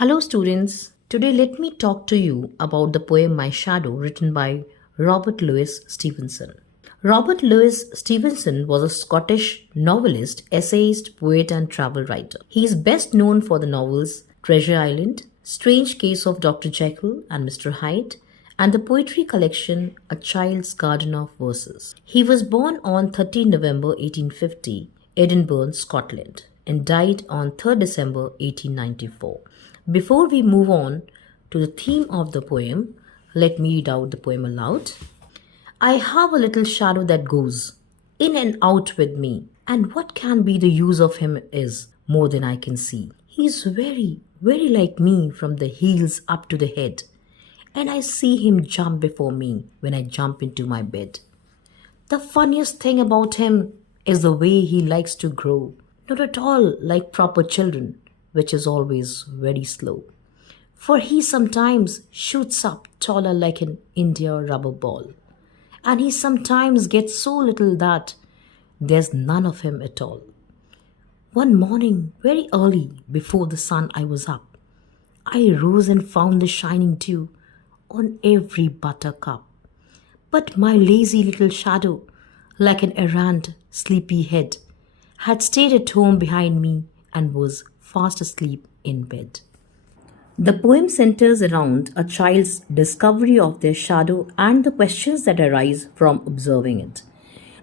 Hello, students. Today, let me talk to you about the poem My Shadow, written by Robert Louis Stevenson. Robert Louis Stevenson was a Scottish novelist, essayist, poet, and travel writer. He is best known for the novels Treasure Island, Strange Case of Dr. Jekyll and Mr. Hyde, and the poetry collection A Child's Garden of Verses. He was born on 13 November 1850, Edinburgh, Scotland, and died on 3rd December 1894. Before we move on to the theme of the poem, let me read out the poem aloud. I have a little shadow that goes in and out with me, and what can be the use of him is more than I can see. He is very, very like me from the heels up to the head, and I see him jump before me when I jump into my bed. The funniest thing about him is the way he likes to grow, not at all like proper children, which is always very slow. For he sometimes shoots up taller like an India rubber ball, and he sometimes gets so little that there's none of him at all. One morning, very early, before the sun I was up, I rose and found the shining dew on every buttercup. But my lazy little shadow, like an errant, sleepy head, had stayed at home behind me and was fast asleep in bed. The poem centers around a child's discovery of their shadow and the questions that arise from observing it.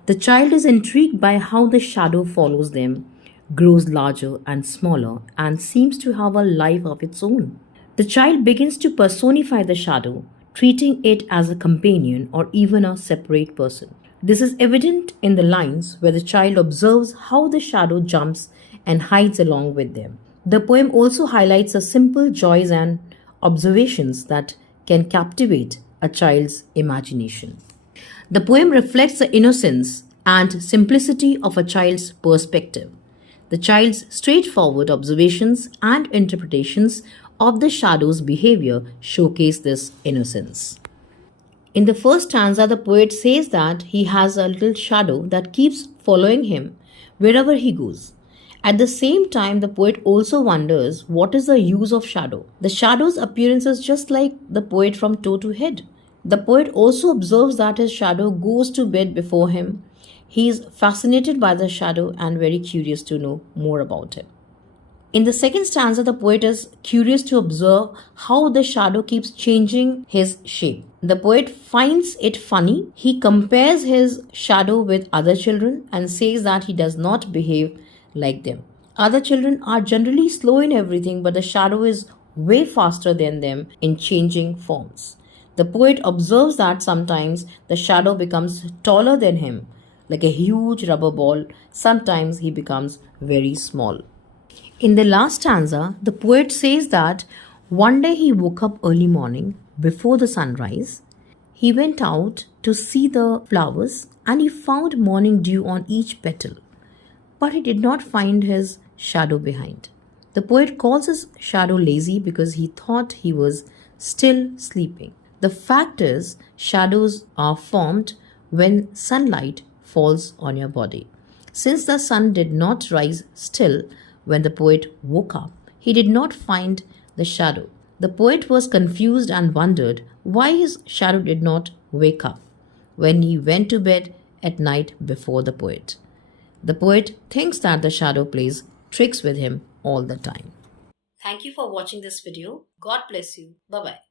The child is intrigued by how the shadow follows them, grows larger and smaller, and seems to have a life of its own. The child begins to personify the shadow, treating it as a companion or even a separate person. This is evident in the lines where the child observes how the shadow jumps and hides along with them. The poem also highlights the simple joys and observations that can captivate a child's imagination. The poem reflects the innocence and simplicity of a child's perspective. The child's straightforward observations and interpretations of the shadow's behavior showcase this innocence. In the first stanza, the poet says that he has a little shadow that keeps following him wherever he goes. At the same time, the poet also wonders what is the use of shadow. The shadow's appearance is just like the poet from toe to head. The poet also observes that his shadow goes to bed before him. He is fascinated by the shadow and very curious to know more about him. In the second stanza, the poet is curious to observe how the shadow keeps changing his shape. The poet finds it funny. He compares his shadow with other children and says that he does not behave like them. Other children are generally slow in everything, but the shadow is way faster than them in changing forms. The poet observes that sometimes the shadow becomes taller than him, like a huge rubber ball. Sometimes he becomes very small. In the last stanza, the poet says that one day he woke up early morning before the sunrise. He went out to see the flowers and he found morning dew on each petal, but he did not find his shadow behind. The poet calls his shadow lazy because he thought he was still sleeping. The fact is, shadows are formed when sunlight falls on your body. Since the sun did not rise still when the poet woke up, he did not find the shadow. The poet was confused and wondered why his shadow did not wake up when he went to bed at night before the poet. The poet thinks that the shadow plays tricks with him all the time. Thank you for watching this video. God bless you. Bye bye.